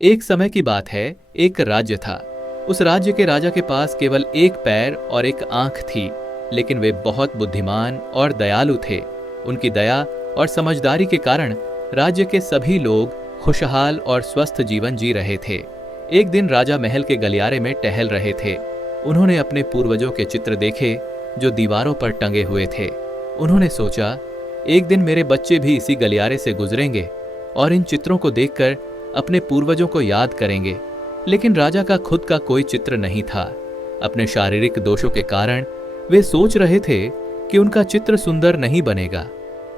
एक समय की बात है। एक राज्य था। उस राज्य के राजा के पास केवल एक पैर और एक आंख थी, लेकिन वे बहुत बुद्धिमान और दयालु थे। उनकी दया और समझदारी के कारण राज्य के सभी लोग खुशहाल और स्वस्थ जीवन जी रहे थे। एक दिन राजा महल के गलियारे में टहल रहे थे। उन्होंने अपने पूर्वजों के चित्र देखे जो दीवारों पर टंगे हुए थे। उन्होंने सोचा, एक दिन मेरे बच्चे भी इसी गलियारे से गुजरेंगे और इन चित्रों को देखकर अपने पूर्वजों को याद करेंगे। लेकिन राजा का खुद का कोई चित्र नहीं था। अपने शारीरिक दोषों के कारण वे सोच रहे थे कि उनका चित्र सुंदर नहीं बनेगा।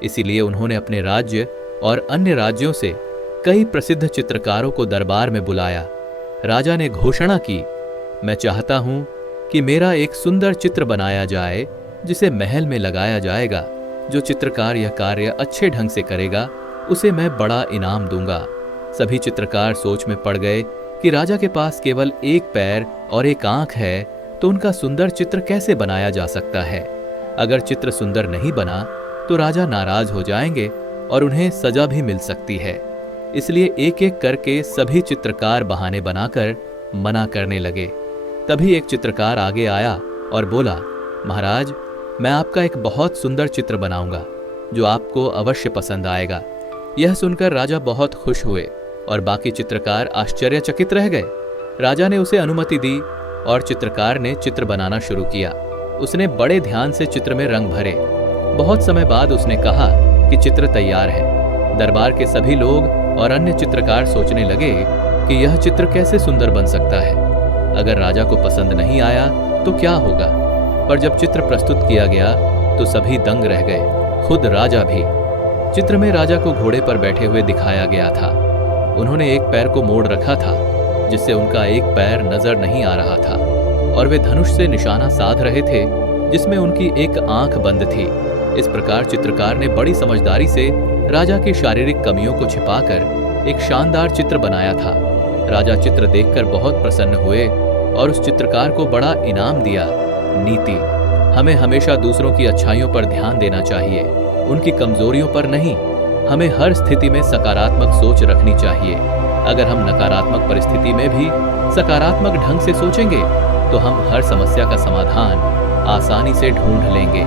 इसीलिए उन्होंने अपने राज्य और अन्य राज्यों से कई प्रसिद्ध चित्रकारों को दरबार में बुलाया। राजा ने घोषणा की, मैं चाहता हूं कि मेरा एक सुंदर चित्र बनाया जाए जिसे महल में लगाया जाएगा। जो चित्रकार यह कार्य अच्छे ढंग से करेगा उसे मैं बड़ा इनाम दूंगा। सभी चित्रकार सोच में पड़ गए कि राजा के पास केवल एक पैर और एक आंख है, तो उनका सुंदर चित्र कैसे बनाया जा सकता है। अगर चित्र सुंदर नहीं बना तो राजा नाराज हो जाएंगे और उन्हें सजा भी मिल सकती है। इसलिए एक एक करके सभी चित्रकार बहाने बनाकर मना करने लगे। तभी एक चित्रकार आगे आया और बोला, महाराज, मैं आपका एक बहुत सुंदर चित्र बनाऊंगा जो आपको अवश्य पसंद आएगा। यह सुनकर राजा बहुत खुश हुए और बाकी चित्रकार आश्चर्यचकित रह गए। राजा ने उसे अनुमति दी और चित्रकार ने चित्र बनाना शुरू किया। उसने बड़े ध्यान से चित्र में रंग भरे। बहुत समय बाद उसने कहा कि चित्र तैयार है। दरबार के सभी लोग और अन्य चित्रकार सोचने लगे कि यह चित्र कैसे सुंदर बन सकता है। अगर राजा को पसंद नहीं आया तो क्या होगा। पर जब चित्र प्रस्तुत किया गया तो सभी दंग रह गए, खुद राजा भी। चित्र में राजा को घोड़े पर बैठे हुए दिखाया गया था। उन्होंने एक पैर को मोड़ रखा था जिससे उनका एक पैर नजर नहीं आ रहा था, और वे धनुष से निशाना साध रहे थे जिसमें उनकी एक आंख बंद थी। इस प्रकार चित्रकार ने बड़ी समझदारी से राजा की शारीरिक कमियों को छिपाकर एक शानदार चित्र बनाया था। राजा चित्र देखकर बहुत प्रसन्न हुए और उस चित्रकार को बड़ा इनाम दिया। नीति: हमें हमेशा दूसरों की अच्छाइयों पर ध्यान देना चाहिए, उनकी कमजोरियों पर नहीं। हमें हर स्थिति में सकारात्मक सोच रखनी चाहिए। अगर हम नकारात्मक परिस्थिति में भी सकारात्मक ढंग से सोचेंगे तो हम हर समस्या का समाधान आसानी से ढूंढ लेंगे।